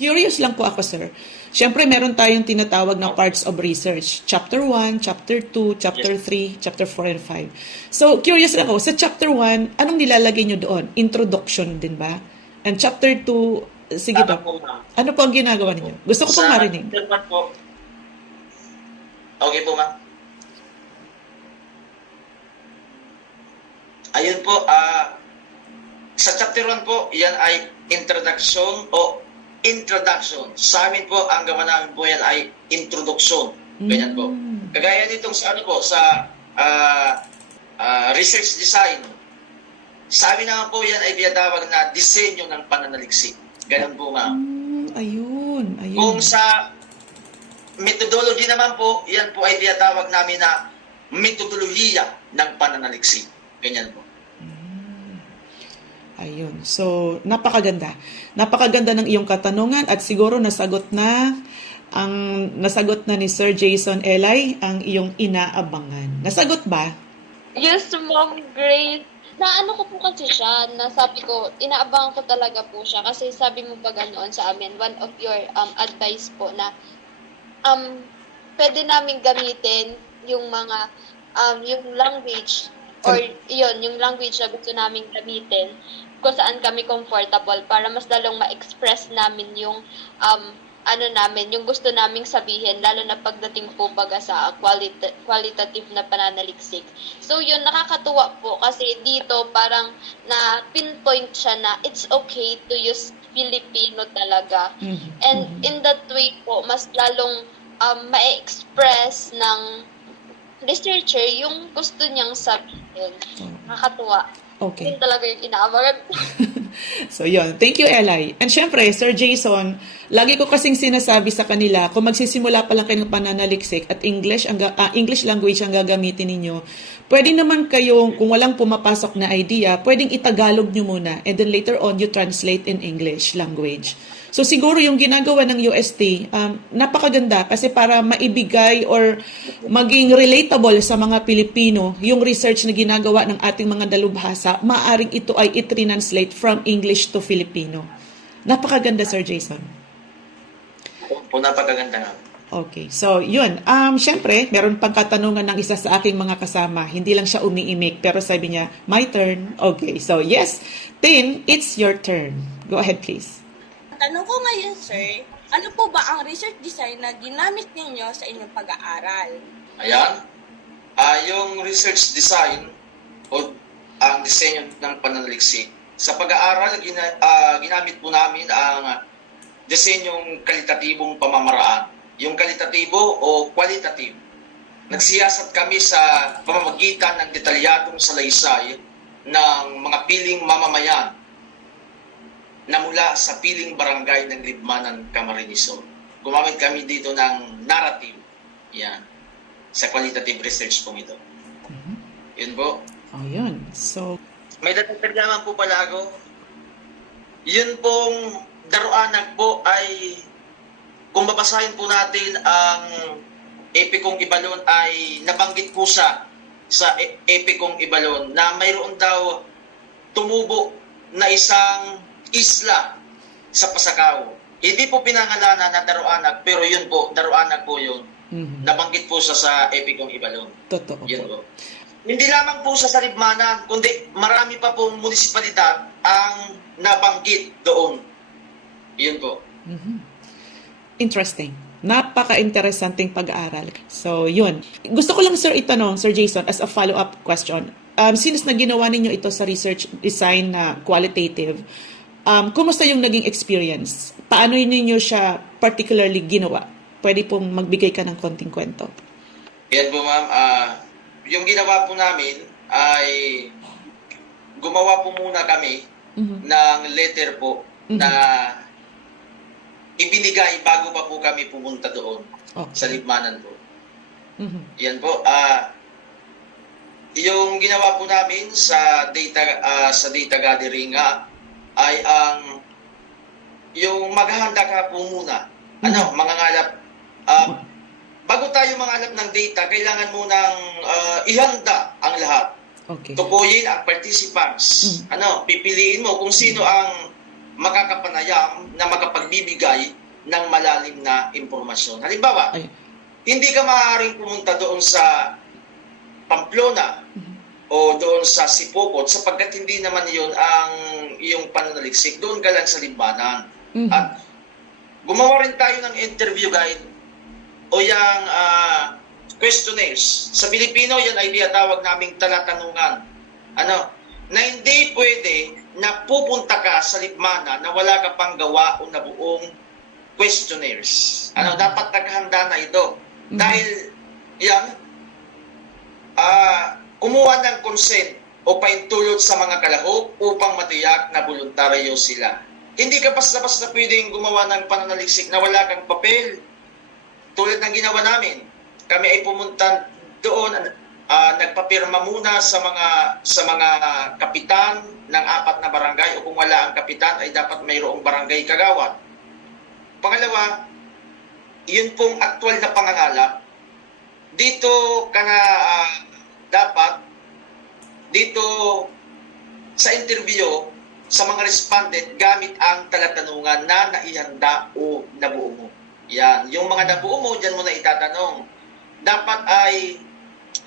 Curious lang po ako, sir. Siyempre, meron tayong tinatawag na parts of research. Chapter 1, Chapter 2, Chapter 3, Chapter 4, and 5. So, curious lang ako. Sa Chapter 1, anong nilalagay nyo doon? Introduction din ba? And Chapter 2, sige Tama Doc. po, ma'am. Ano po ang ginagawa ninyo? Gusto ko pong Sa marinig. chapter 1 po, okay po, ma'am. Ayun po, sa chapter 1 po, yan ay introduction o introduction. Sa amin po, ang gawa namin po yan ay introduction. Ganyan po. Kagaya nitong sa ano po, sa research design. Sa amin naman po yan ay tinatawag na disenyo ng pananaliksik. Ganun po, ma'am. Ayun. Kung sa methodology naman po, yan po ay tinatawag namin na metodolohiya ng pananaliksik. Ganyan po. Ayun. So, napakaganda. Napakaganda ng iyong katanungan at siguro nasagot na ni Sir Jason Elay ang iyong inaabangan. Nasagot ba? Yes, Ma'am Grace. Naano ko po kasi siya, na sabi ko, inaabangan ko talaga po siya. Kasi sabi mo pa ganoon sa amin, one of your advice po na pwede namin gamitin yung mga, yung language, or yung language na gusto namin gamitin kung saan kami comfortable para mas lalong ma-express namin yung yung gusto naming sabihin, lalo na pagdating po baga sa qualitative na pananaliksik. So yun, nakakatuwa po kasi dito parang na pinpoint siya na it's okay to use Filipino talaga. And in that way po, mas lalong ma-express ng researcher yung gusto niyang sabihin. Nakakatuwa. Okay. Yun talaga yung inaabangan. So, yun. Thank you, Eli. And syempre, Sir Jason, lagi ko kasing sinasabi sa kanila, kung magsisimula pa lang kayo ng pananaliksik at English language ang gagamitin ninyo, pwede naman kayong, kung walang pumapasok na idea, pwedeng itagalog nyo muna and then later on, you translate in English language. So, siguro yung ginagawa ng UST, napakaganda kasi para maibigay or maging relatable sa mga Pilipino, yung research na ginagawa ng ating mga dalubhasa, maaring ito ay i-translate from English to Filipino. Napakaganda, Sir Jason. Po, napakaganda nga. Okay, so yun. Syempre, meron pang katanungan ng isa sa aking mga kasama. Hindi lang siya umiimik, pero sabi niya, my turn. Okay, so yes. Tin, it's your turn. Go ahead, please. Tanong ko ngayon, sir, ano po ba ang research design na ginamit ninyo sa inyong pag-aaral? Ayan. Yung research design o ang disenyo ng pananaliksik, sa pag-aaral, ginamit po namin ang disenyong kalitatibong pamamaraan. Yung kalitatibo o qualitative. Nagsiyasat kami sa pamamagitan ng detalyadong salaysay ng mga piling mamamayan na mula sa piling barangay ng Libmanan, Camarines. Gumamit kami dito ng narrative. Yan. Sa qualitative research po ito. Yun po. Oh, yun. So, May datagdag naman po pala ako. Yun pong daruanag po ay, kung babasahin po natin ang Epikong Ibalon, ay nabanggit po sa Epikong Ibalon na mayroon daw tumubo na isang isla sa Pasakaw. Hindi po pinangalanan na daruanag, pero yun po, daruanag po yun. Nabanggit po sa Epikong Ibalon. totoo Yun po. po. Hindi lamang po sa Libmanan, kundi marami pa pong munisipalidad ang nabanggit doon. Yun po. Interesting. Napaka-interesting pag-aaral. So, yun. Gusto ko lang, sir, itanong, Sir Jason, as a follow-up question. Since na ginawa ninyo ito sa research design na qualitative, kumusta yung naging experience? Paano ninyo siya particularly ginawa? Pwede pong magbigay ka ng konting kwento. Yan po, ma'am. Yung ginawa po namin ay gumawa po muna kami ng letter po na ibinigay bago pa po kami pumunta doon sa Libmanan po. Yan po. Yung ginawa po namin sa data gathering ay yung maghahanda ka po muna. Mangangalap. Bago tayo mangalap ng data, kailangan munang ihanda ang lahat. Okay. Tukuyin ang participants. Pipiliin mo kung sino ang makakapanayam na makapagbibigay ng malalim na impormasyon. Halimbawa, Ay. hindi ka maaaring pumunta doon sa Pamplona o doon sa Sipokot sapagkat hindi naman iyon ang iyong pananaliksik. Doon ka lang sa Libanan. Mhm. At gumawa rin tayo ng interview guide o yung questionnaires. Sa Pilipino, yan ay tinatawag naming talatanungan. Na hindi pwede na pupunta ka sa Libmana na wala ka pang gawa o na buong questionnaires. Dapat naghanda na ito. Dahil, yan, kumuha ng consent o paintulot sa mga kalahok upang matiyak na voluntaryo sila. Hindi ka basta-basta pwedeng gumawa ng pananaliksik na wala kang papel. Tulad ng ginawa namin, kami ay pumunta doon, nagpapirma muna sa mga kapitan ng 4 na barangay o kung wala ang kapitan ay dapat mayroong barangay kagawad. Pangalawa, yun pong aktual na pangangalap, dito ka na dapat, dito sa interview, sa mga respondent, gamit ang talatanungan na naihanda o nabuo mo. Yan. Yung mga nabuo mo, dyan mo na itatanong. Dapat ay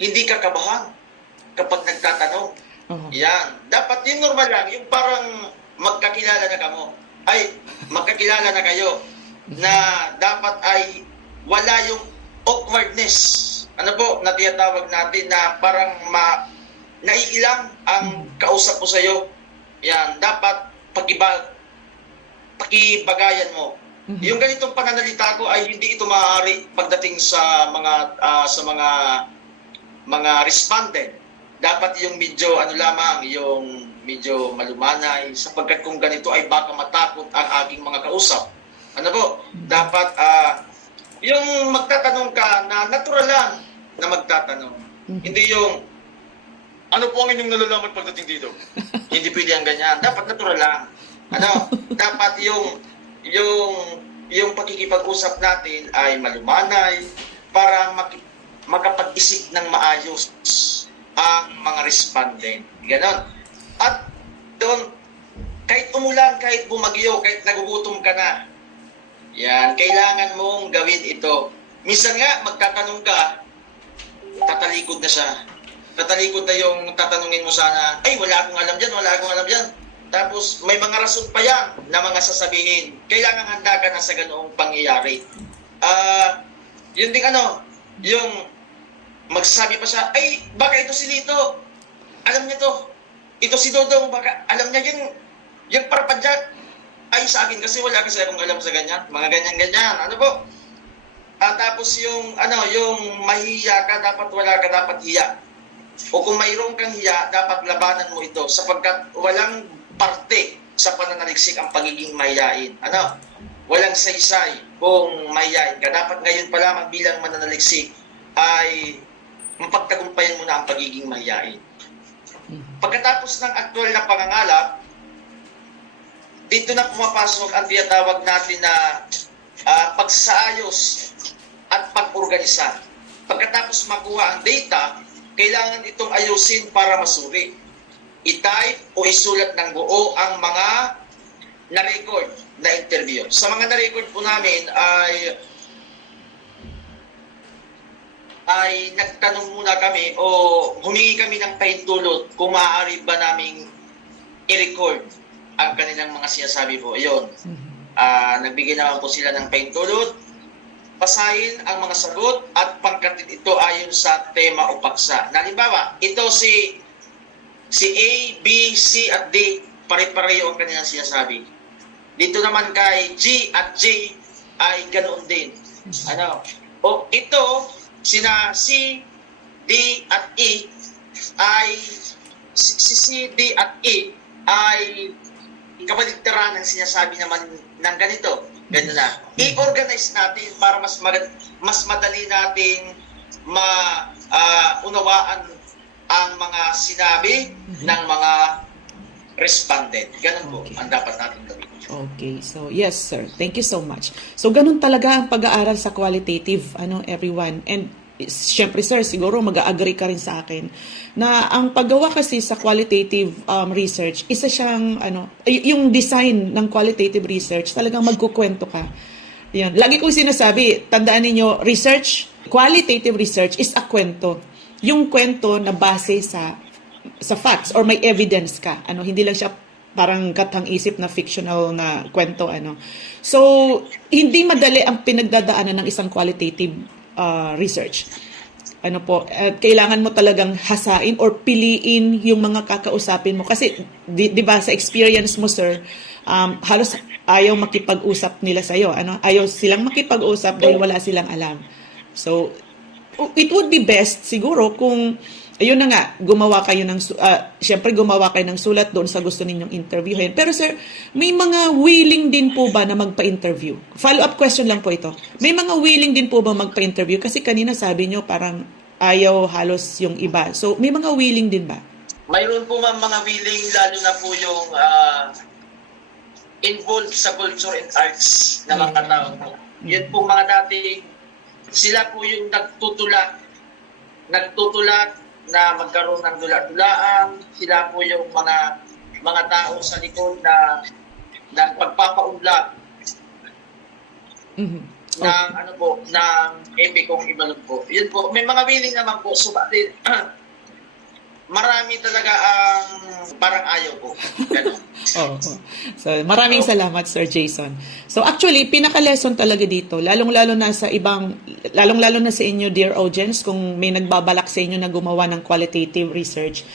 hindi ka kabahan kapag nagtatanong. Yan. Dapat yung normal lang, yung parang magkakilala na kamo. Magkakilala na kayo na dapat ay wala yung awkwardness. Na tinatawag natin na parang naiilang ang kausap mo sa'yo. Yan, dapat pakibagayan mo. Yung ganitong pananalita ko ay hindi ito maaari pagdating sa mga respondent. Dapat yung medyo lamang, yung medyo malumanay sapagkat kung ganito ay baka matakot ang aking mga kausap. Dapat yung magtatanong ka na natural lang na magtatanong. Hindi yung ano po ang inyong nalalaman pagdating dito? Hindi pwede ang ganyan. Dapat natural lang. Dapat yung pakikipag-usap natin ay malumanay para makapag-isip ng maayos ang mga respondent. Ganon. At doon, kahit umulan, kahit bumagyo, kahit nagugutom ka na, yan, kailangan mong gawin ito. Minsan nga, magtatanong ka, tatalikod na siya. Tatalikod na yung tatanungin mo sana, wala akong alam dyan. Tapos may mga rason pa yan na mga sasabihin. Kailangan handa ka na sa ganoong pangyayari. Yun ding yung magsasabi pa siya, baka ito si Lito. Alam niya to. Ito si Dodong, baka alam niya yung parapadyak. Sa akin kasi wala kasi akong alam sa ganyan. Mga ganyan-ganyan. Tapos yung mahihiya ka, wala ka dapat hiya. O kung mayroong kang hiya, dapat labanan mo ito sapagkat walang parte sa pananaliksik ang pagiging mahiyain. Walang saysay kung mahiyain ka. Dapat ngayon pa lamang bilang mananaliksik ay mapagtagumpayan mo na ang pagiging mahiyain. Pagkatapos ng aktual na pangangalap, dito na pumapasok ang tinatawag natin na pagsaayos at pag-organisa. Pagkatapos makuha ang data, kailangan itong ayusin para masuri. I-type o isulat ng buo ang mga na-record na interview. Sa mga na-record po namin ay nagtanong muna kami o humingi kami ng pahintulot kung maaari ba naming i-record ang kanilang mga sinasabi po. Ayun. Nagbigay naman po sila ng pahintulot. Pasahin ang mga sagot at pangkatin ito ayon sa tema o paksa. Halimbawa, ito si A, B, C at D, pare-pareho ang kanilang sinasabi. Dito naman kay G at J ay ganoon din. O ito, sina C, D at E ay C, D at E ay kabaligtaran ng sinasabi naman ng ganito. Ganun na. I-organize natin para mas madali nating maunawaan ang mga sinabi ng mga respondent. Ganun po ang dapat natin gawin. Okay. So, yes, sir. Thank you so much. So, ganun talaga ang pag-aaral sa qualitative, everyone. And syempre sir, siguro mag-agree ka rin sa akin na ang paggawa kasi sa qualitative research, isa siyang yung design ng qualitative research, talagang magkukwento ka. Yan. Lagi kong sinasabi, tandaan ninyo, qualitative research is a kwento. Yung kwento na base sa facts or may evidence ka. Hindi lang siya parang katang-isip na fictional na kwento. So, hindi madali ang pinagdadaanan ng isang qualitative research. Kailangan mo talagang hasain or piliin yung mga kakausapin mo. Kasi, di ba, sa experience mo, sir, halos ayaw makipag-usap nila sa'yo. Ayaw silang makipag-usap dahil wala silang alam. So, it would be best siguro kung, ayun na nga, syempre gumawa kayo ng sulat doon sa gusto ninyong interviewin. Pero sir, may mga willing din po ba na magpa-interview? Follow-up question lang po ito. May mga willing din po ba magpa-interview? Kasi kanina sabi nyo parang ayaw halos yung iba. So, may mga willing din ba? Mayroon po mga willing, lalo na po yung involved sa culture and arts na mga tao po. Yan po mga dati, sila po yung nagtutulak na magkaroon ng dula-dulaan. Sila po yung mga tao sa likod na pagpapaunlak ng ng epikong ibalog po. Yun po, may mga willing naman po, subalit marami talaga ang parang ayaw po. Ganun. So, maraming salamat, Sir Jason. So, actually, pinaka-lesson talaga dito, lalong-lalo na sa inyo, dear audience, kung may nagbabalak sa inyo na gumawa ng qualitative research,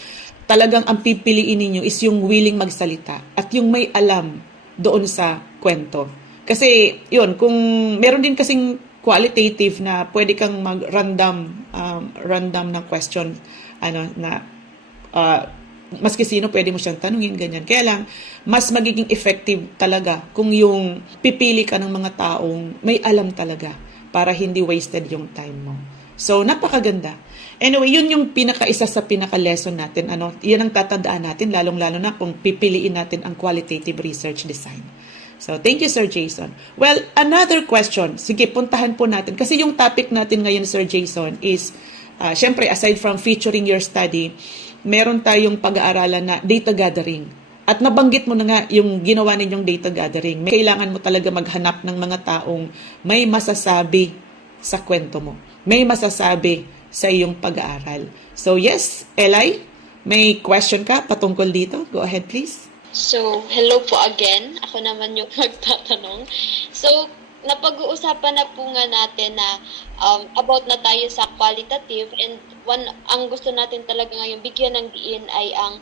talagang ang pipiliin ninyo is yung willing magsalita at yung may alam doon sa kwento. Kasi, yun, kung meron din kasing qualitative na pwede kang mag-random na question, maski sino pwede mo siyang tanungin, ganyan. Kaya lang, mas magiging effective talaga kung yung pipili ka ng mga taong may alam talaga para hindi wasted yung time mo. So, napakaganda. Anyway, yun yung isa sa pinaka-lesson natin. Yan ang tatandaan natin, lalong-lalo na kung pipiliin natin ang qualitative research design. So, thank you, Sir Jason. Well, another question. Sige, puntahan po natin. Kasi yung topic natin ngayon, Sir Jason, is, syempre, aside from featuring your study, meron tayong pag-aaralan na data gathering. At nabanggit mo na nga yung ginawa ninyong data gathering. Kailangan mo talaga maghanap ng mga taong may masasabi sa kwento mo. May masasabi sa iyong pag-aaral. So yes, Eli, may question ka patungkol dito? Go ahead, please. So, hello po again. Ako naman yung magtatanong. So, napag-uusapan na po nga natin na about na tayo sa qualitative, and ang gusto natin talaga ngayon bigyan ng diin ay ang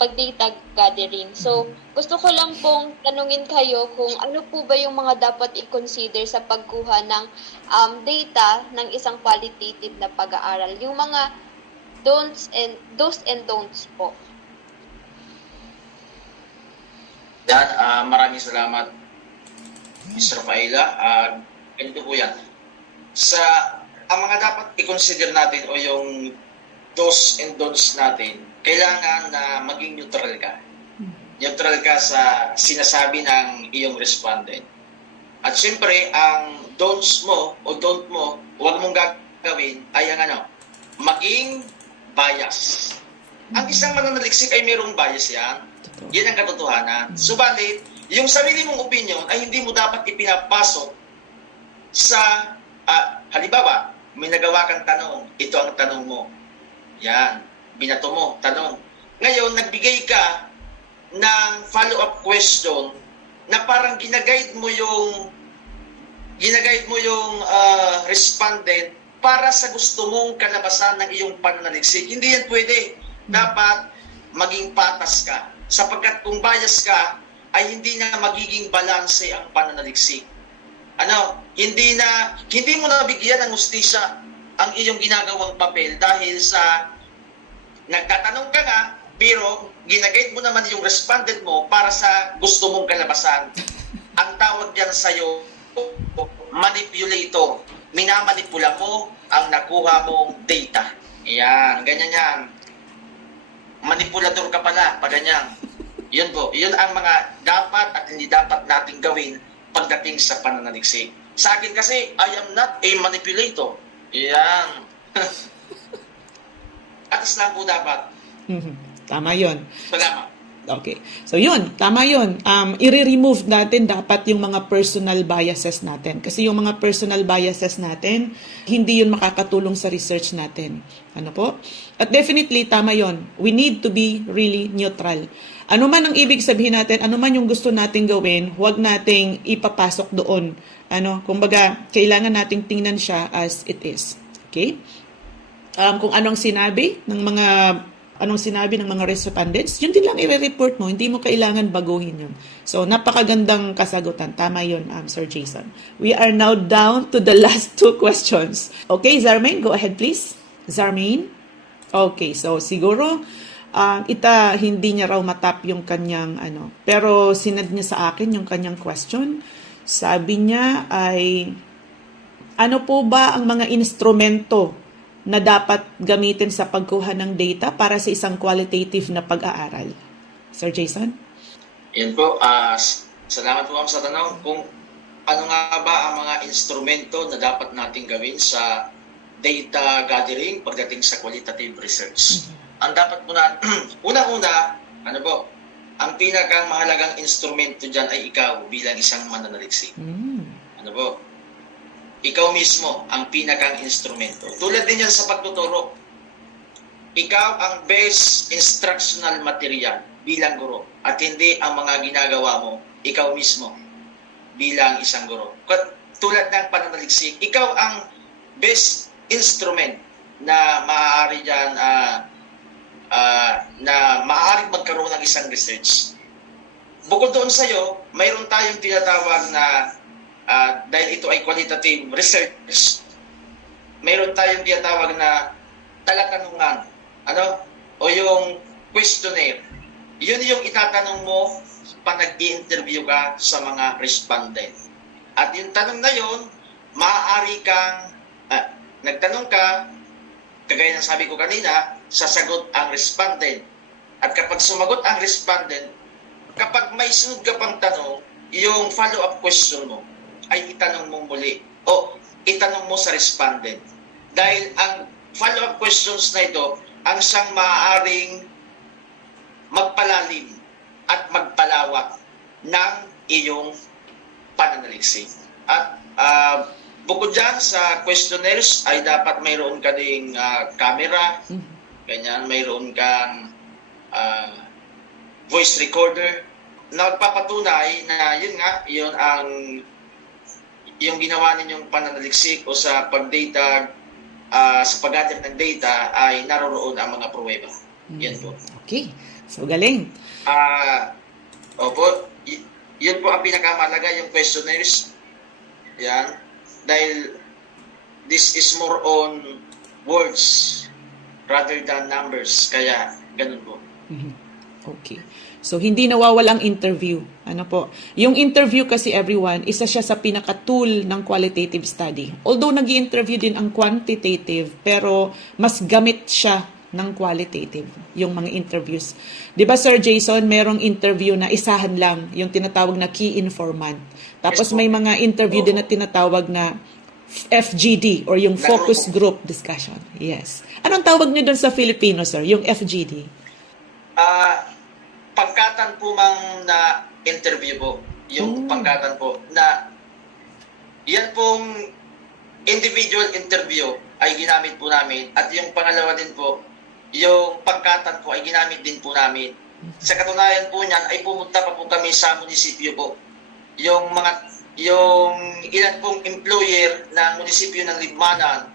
pag-data gathering. So, gusto ko lang pong tanungin kayo kung ano po ba yung mga dapat i-consider sa pagkuha ng data ng isang qualitative na pag-aaral. Yung mga do's and don'ts po. Yan, maraming salamat, Mr. Faila. Ganito po yan. Ang mga dapat i-consider natin o yung do's and don'ts natin, kailangan na maging neutral ka. Neutral ka sa sinasabi ng iyong respondent. At siyempre, ang don'ts mo o don't mo, huwag mong gagawin ay ang maging bias. Ang isang mananaliksik ay mayroong bias yan. Yan ang katotohanan. Subalit, yung sarili mong opinion ay hindi mo dapat ipinapasok sa, halimbawa, may nagawa kang tanong, ito ang tanong mo. Yan, binato mo, tanong. Ngayon, nagbigay ka ng follow-up question na parang ginaguide mo yung respondent para sa gusto mong kalabasan ng iyong pananaliksik. Hindi yan pwede. Dapat maging patas ka. Sapagkat kung bias ka, ay hindi na magiging balanse ang pananaliksik. Hindi mo nabigyan ng hustisya ang iyong ginagawang papel dahil sa nagtatanong ka nga, pero ginaguide mo naman yung respondent mo para sa gusto mong kalabasan. Ang tawag diyan sa'yo, manipulator. Minamanipula mo ang nakuha mong data. Yan, ganyan yan. Manipulator ka pala, pag ganyan. Yun po, yun ang mga dapat at hindi dapat nating gawin pagdating sa pananaliksik. Sa akin kasi, I am not a manipulator. Yan. Atas lang po dapat. Tama yon. Salamat. Okay. So yun, tama yun. I-remove natin dapat yung mga personal biases natin. Kasi yung mga personal biases natin, hindi yun makakatulong sa research natin. Ano po? At definitely, tama yun. We need to be really neutral. Ano man ang ibig sabihin natin, ano man yung gusto nating gawin, huwag nating ipapasok doon. Kumbaga, kailangan nating tingnan siya as it is. Okay? Kung anong sinabi ng mga respondents, yun din lang i-report mo. Hindi mo kailangan baguhin yun. So, napakagandang kasagutan. Tama yun, Sir Jason. We are now down to the last 2 questions. Okay, Zarmaine, go ahead please. Zarmaine? Okay, so siguro, hindi niya raw matap yung kanyang Pero sinad niya sa akin yung kanyang question. Sabi niya ay, ano po ba ang mga instrumento na dapat gamitin sa pagkuha ng data para sa isang qualitative na pag-aaral? Sir Jason? Yan po. Salamat po sa tanong. Kung ano nga ba ang mga instrumento na dapat nating gawin sa data gathering pagdating sa qualitative research. Ang dapat po na, unang-una, ang pinakang mahalagang instrumento dyan ay ikaw bilang isang mananaliksik. Ikaw mismo ang pinakang instrumento. Tulad din yan sa pagtuturo. Ikaw ang best instructional material bilang guro at hindi ang mga ginagawa mo, ikaw mismo bilang isang guro. Tulad ng pananaliksik, ikaw ang best instrument na maaari dyan na maaaring magkaroon ng isang research. Bukod doon sa'yo, mayroon tayong tinatawag na dahil ito ay qualitative research, mayroon tayong tinatawag na talatanungan, o yung questionnaire. Yun yung itatanong mo pag nag-i-interview ka sa mga respondent. At yung tanong na yun, maaari kang, nagtanong ka, kagaya ng sabi ko kanina, sasagot ang respondent. At kapag sumagot ang respondent, kapag may sunod ka pang tanong, yung follow-up question mo, ay itanong mo muli o itanong mo sa respondent. Dahil ang follow-up questions na ito ang siyang maaaring magpalalim at magpalawak ng iyong pananaliksik. At bukod dyan sa questionnaires ay dapat mayroon ka ding camera, ganyan, mayroon kang voice recorder na magpapatunay na yun ang yung ginawa ninyong pananaliksik o sa pag-data, sa pag-gather ng data ay naroroon ang mga pruweba. Yan po. Okay. So, galing. Opo. Yun po ang pinakamalaga, yung questionnaires. Yan. Dahil this is more on words rather than numbers. Kaya, ganun po. Okay. So, hindi nawawala ang interview. Yung interview kasi, everyone, isa siya sa pinaka-tool ng qualitative study. Although, nag-i-interview din ang quantitative, pero mas gamit siya ng qualitative, yung mga interviews. Di ba, Sir Jason, merong interview na isahan lang, yung tinatawag na key informant. Tapos, may mga interview din na tinatawag na FGD, or yung focus group discussion. Yes. Anong tawag niyo doon sa Filipino, sir? Yung FGD? Pangkatan po mang na interview po, yung pangkatan po, na yan pong individual interview ay ginamit po namin, at yung pangalawa din po, yung pangkatan po ay ginamit din po namin. Sa katunayan po niyan ay pumunta pa po kami sa munisipyo po. Yung ilan pong employer ng munisipyo ng Libmanan,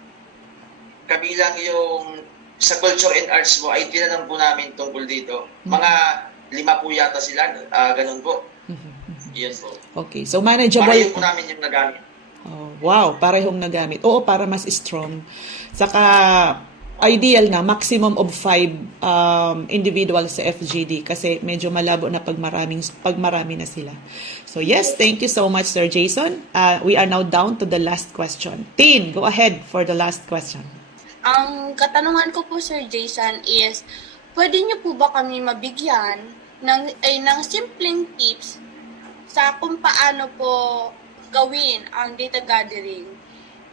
kabilang yung sa culture and arts po, ay tinanong po namin tungkol dito. Mga 5 po yata sila, ganun po. Yan po. Okay, so manageable. Pareho po namin yung nagamit. Oh, wow, parehong nagamit. Oo, para mas strong. Saka, ideal na, maximum of 5 individuals sa FGD kasi medyo malabo na pag marami na sila. So yes, thank you so much, Sir Jason. We are now down to the last question. Tin, go ahead for the last question. Ang katanungan ko po, Sir Jason, is pwede niyo po ba kami mabigyan ng simpleng tips sa kung paano po gawin ang data gathering?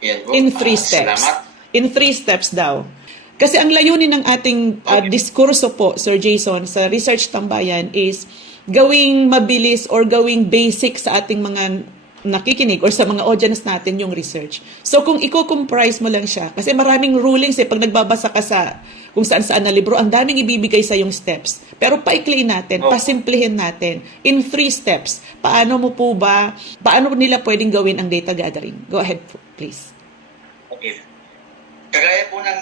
Yan po. In 3 steps. Salamat. in 3 steps daw. Kasi ang layunin ng ating diskurso po, Sir Jason, sa Research Tambayan is gawing mabilis or gawing basic sa ating mga nakikinig or sa mga audience natin yung research. So kung i-comprise mo lang siya, kasi maraming rulings pag nagbabasa ka sa kung saan-saan na libro, ang daming ibibigay sa yung steps. Pero paikliin natin, pasimplihin natin in 3 steps. Paano nila pwedeng gawin ang data gathering? Go ahead, please. Okay. Kagaya po ng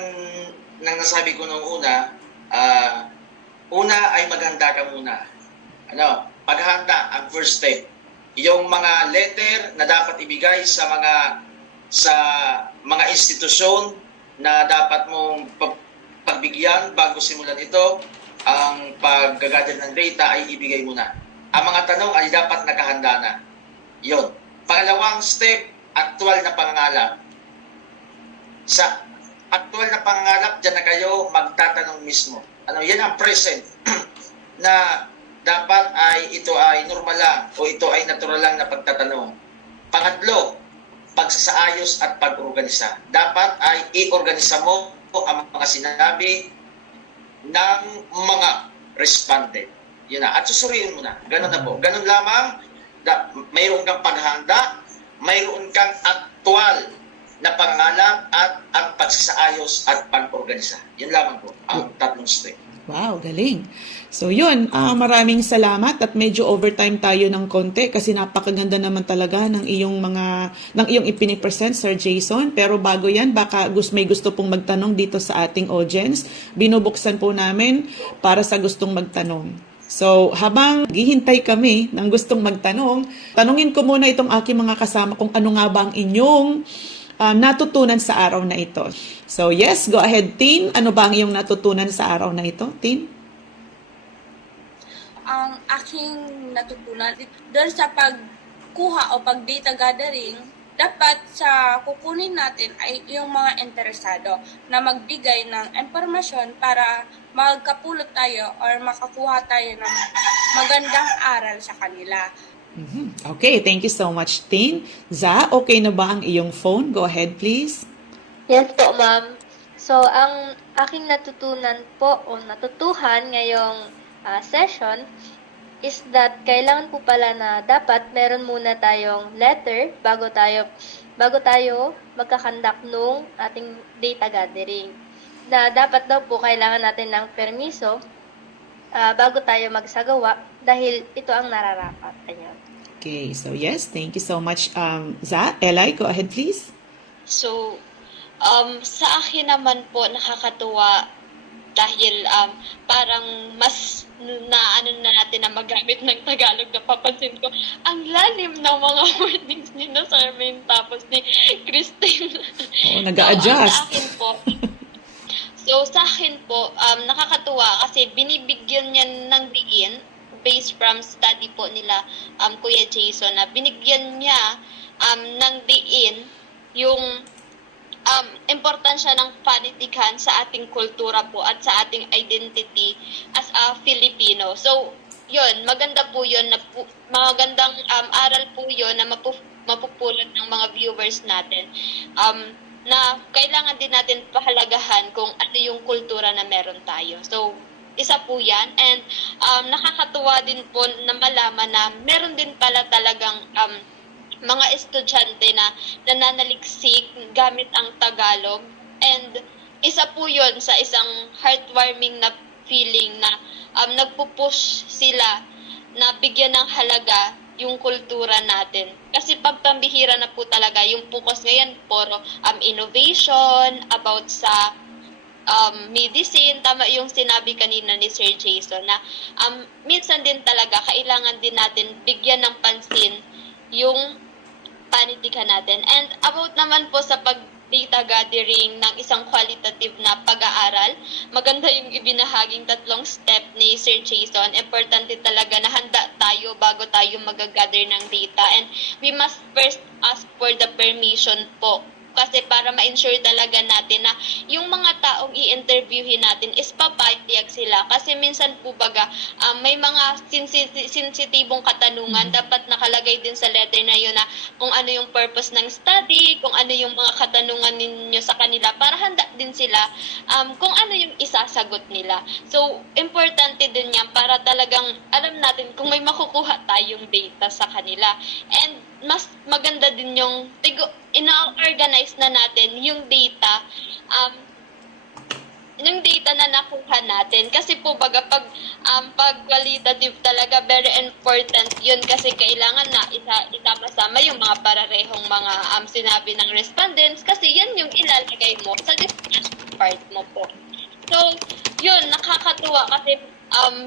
nasabi ko nung una, una ay maghanda ka muna. Paghanda ang first step. Yung mga letter na dapat ibigay sa mga institusyon na dapat mong pagbigyan bago simulan ito, ang pag-gather ng data ay ibigay muna. Ang mga tanong ay dapat nakahanda na. Yon. Pangalawang step, aktual na pangangalap. Sa aktual na pangangalap, dyan na kayo magtatanong mismo. Yan ang present na dapat ito ay normal lang o ito ay natural lang na pagtatanong. Pangatlo, pagsasaayos at pag-organisa. Dapat ay i-organisa mo ang mga sinabi ng mga respondent. Yun na. At susuriin mo na. Ganun na po. Ganun lamang, mayroon kang paghanda, mayroon kang aktual na pangalap at ang pagsasaayos at pag-organisa. Yun lamang po ang tatlong step. Wow, galing. So yun, maraming salamat at medyo overtime tayo ng konti kasi napakaganda naman talaga ng iyong ipinipresent, Sir Jason. Pero bago yan, baka may gusto pong magtanong dito sa ating audience. Binubuksan po namin para sa gustong magtanong. So, habang gihintay kami ng gustong magtanong, tanungin ko muna itong aking mga kasama kung ano nga ba ang inyong natutunan sa araw na ito. So, yes, go ahead, Tin. Ano ba ang iyong natutunan sa araw na ito, Tin? Ang aking natutunan doon sa pagkuha o pag-data gathering, dapat sa kukunin natin ay yung mga interesado na magbigay ng impormasyon para magkapulot tayo or makakuha tayo ng magandang aral sa kanila. Okay, thank you so much, Tin. Za, okay na ba ang iyong phone? Go ahead, please. Yes po, ma'am. So, ang aking natutunan po o natutuhan ngayong session is that kailangan po pala na dapat meron muna tayong letter bago tayo magkakandak nung ating data gathering. Na dapat daw po kailangan natin ng permiso bago tayo magsagawa dahil ito ang nararapat. Ayan. Okay, so yes, thank you so much, Za. Eli, go ahead, please. So, sa akin naman po nakakatuwa dahil parang mas na natin na magamit ng Tagalog. Napapansin ko ang lalim ng mga wordings ni na Sarmaine tapos ni Christine. Nag-a-adjust. Sa akin po, nakakatuwa kasi binibigyan niya ng diin based from study po nila Kuya Jason na binigyan niya ng diin yung importansya ng panitikan sa ating kultura po at sa ating identity as a Filipino. So, yun, maganda po yun, magandang aral po yun na mapupulot ng mga viewers natin na kailangan din natin pahalagahan kung ano yung kultura na meron tayo. So, isa po yan. And nakakatuwa din po na malaman na meron din pala talagang mga estudyante na nananaliksik gamit ang Tagalog. And isa po yun sa isang heartwarming na feeling na nagpupush sila na bigyan ng halaga yung kultura natin. Kasi pagpambihira na po talaga yung focus ngayon puro innovation about sa medicine, tama yung sinabi kanina ni Sir Jason na minsan din talaga kailangan din natin bigyan ng pansin yung panitikan natin. And about naman po sa pag-data gathering ng isang qualitative na pag-aaral, maganda yung ibinahaging tatlong step ni Sir Jason. Importante talaga na handa tayo bago tayo mag-gather ng data. And we must first ask for the permission po kasi para ma-ensure talaga natin na yung mga taong i-interviewin natin is papayag sila. Kasi minsan po baga, may mga sensitibong katanungan, dapat nakalagay din sa letter na yun na kung ano yung purpose ng study, kung ano yung mga katanungan ninyo sa kanila, para handa din sila kung ano yung isasagot nila. So, importante din yan para talagang alam natin kung may makukuha tayong data sa kanila. And mas maganda din yung ina-organize na natin yung data na nakuha natin. Kasi po baga pag qualitative talaga, very important yun kasi kailangan na isama-sama yung mga pararehong mga sinabi ng respondents kasi yan yung ilalagay mo sa discussion part mo po. So, yun, nakakatuwa kasi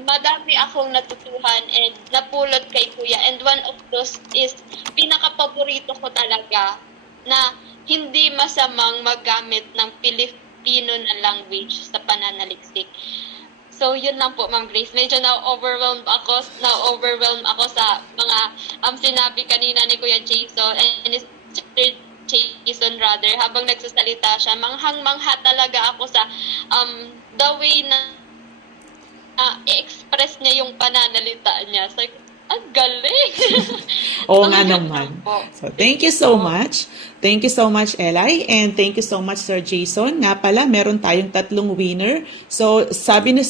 madami akong natutuhan and napulot kay Kuya. And one of those is, pinaka-paborito ko talaga na hindi masamang magamit ng Filipino na language sa pananaliksik. So, yun lang po, Ma'am Grace. Medyo na-overwhelm ako sa mga sinabi kanina ni Kuya Jason and ni Sir Jason rather. Habang nagsasalita siya, manghang-mangha talaga ako sa the way na i-express niya yung pananalita niya. So, ang galing! Oo nga naman. So, thank you so much. Thank you so much, Eli. And thank you so much, Sir Jason. Nga pala, meron tayong 3 winner. So, sabi ni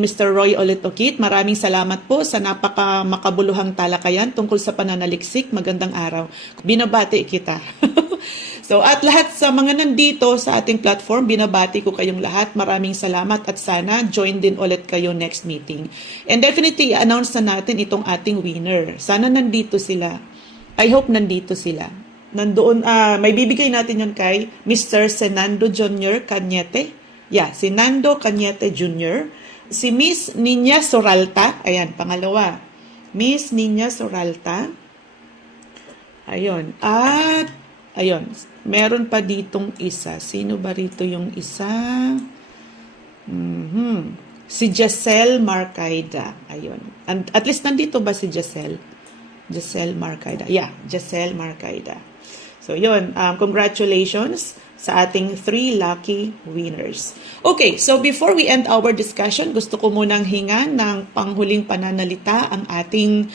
Mr. Roy Olitokit, maraming salamat po sa napaka-makabuluhang talakayan tungkol sa pananaliksik. Magandang araw. Binabati kita. So, at lahat sa mga nandito sa ating platform, binabati ko kayong lahat. Maraming salamat at sana join din ulit kayo next meeting. And definitely, i-announce na natin itong ating winner. Sana nandito sila. I hope nandito sila. Nandoon, may bibigay natin yun kay Mr. Senando Jr. Cañete. Yeah, Senando Cañete Jr. Si Miss Niña Soralta. Ayan, pangalawa. Miss Niña Soralta. Ayun. At, ayun. Meron pa ditong isa. Sino ba rito yung isa? Si Giselle Marcaida. Ayun. And at least nandito ba si Giselle? Giselle Marcaida. Yeah, Giselle Marcaida. So yun, congratulations sa ating 3 lucky winners. Okay, so before we end our discussion, gusto ko munang hinga ng panghuling pananalita ang ating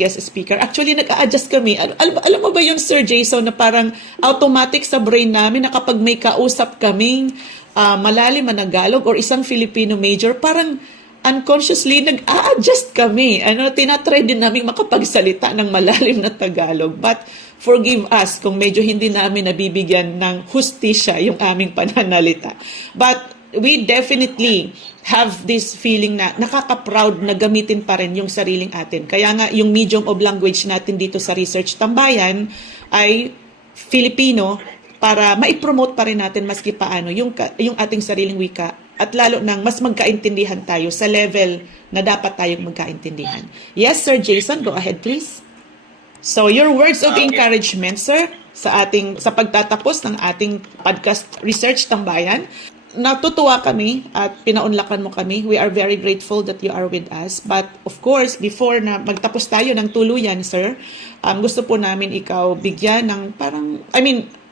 guest speaker. Actually, nag-a-adjust kami. Alam mo ba yun, Sir Jason, na parang automatic sa brain namin na kapag may kausap kaming malalim na Tagalog or isang Filipino major, parang unconsciously nag-a-adjust kami. Tinatry din namin makapagsalita ng malalim na Tagalog. But forgive us kung medyo hindi namin nabibigyan ng hustisya yung aming pananalita. But we definitely have this feeling na nakaka-proud na gamitin pa rin yung sariling atin. Kaya nga yung medium of language natin dito sa Research Tambayan ay Filipino para ma-promote pa rin natin maski paano yung ating sariling wika at lalo nang mas magkaintindihan tayo sa level na dapat tayong magkaintindihan. Yes, Sir Jason, go ahead please. So your words of encouragement, sir, sa pagtatapos ng ating podcast Research Tambayan. Natutuwa kami at pinaunlakan mo kami. We are very grateful that you are with us. But of course, before na magtapos tayo ng tuluyan, sir, gusto po namin ikaw bigyan ng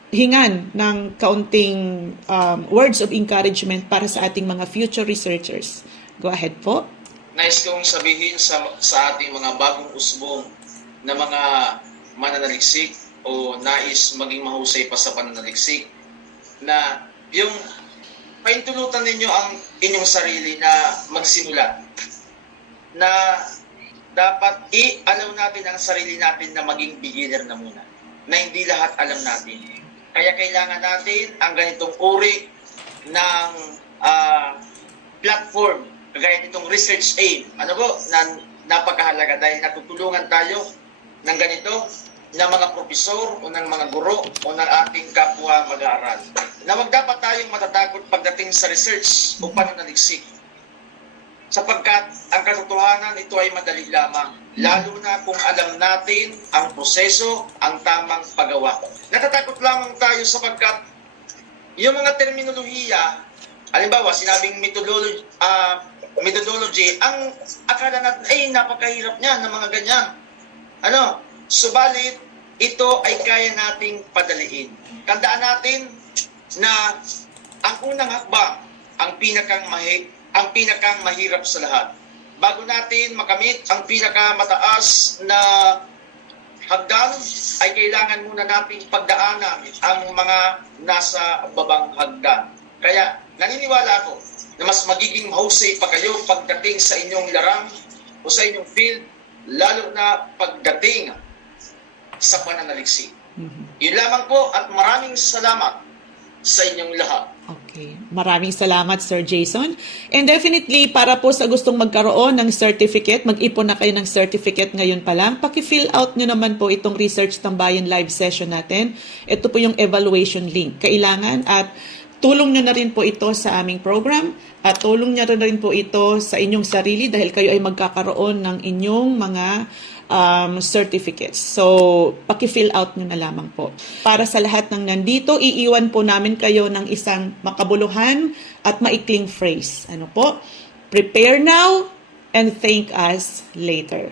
hingan ng kaunting words of encouragement para sa ating mga future researchers. Go ahead po. Nais kong sabihin sa ating mga bagong usbong na mga mananaliksik o nais maging mahusay pa sa pananaliksik na yung paintulutan ninyo ang inyong sarili na magsimula. Na dapat i-allow natin ang sarili natin na maging beginner na muna. Na hindi lahat alam natin. Kaya kailangan natin ang ganitong uri ng platform, kagaya nitong Research Aid. Ano po? Napakahalaga dahil natutulungan tayo ng ganito ng mga profesor o ng mga guro o ng ating kapwa mag-aaral. Na wag dapat tayong matatakot pagdating sa research o pananaliksik. Sapagkat ang katotohanan ito ay madali lamang. Lalo na kung alam natin ang proseso, ang tamang paggawa. Natatakot lamang tayo sapagkat yung mga terminolohiya, halimbawa sinabing methodology, ang akala natin ay napakahirap niya ng mga ganyan. Subalit, ito ay kaya nating padaliin. Tandaan natin na ang unang hakbang, ang pinakang mahirap sa lahat. Bago natin makamit ang pinakamataas na hagdan, ay kailangan muna nating pagdaanan ang mga nasa babang hagdan. Kaya naniniwala ako na mas magiging mahusay pa kayo pagdating sa inyong larang o sa inyong field, lalo na pagdating sa pananaliksik. Yun lamang po at maraming salamat sa inyong lahat. Okay. Maraming salamat, Sir Jason. And definitely, para po sa gustong magkaroon ng certificate, mag-ipon na kayo ng certificate ngayon pa lang. Paki-fill out nyo naman po itong Research Tambayan live session natin. Ito po yung evaluation link. Kailangan at tulong nyo na rin po ito sa aming program at tulong nyo na rin po ito sa inyong sarili dahil kayo ay magkakaroon ng inyong mga certificates. So, paki-fill out nyo na lamang po. Para sa lahat ng nandito, iiwan po namin kayo ng isang makabuluhan at maikling phrase. Ano po? Prepare now and thank us later.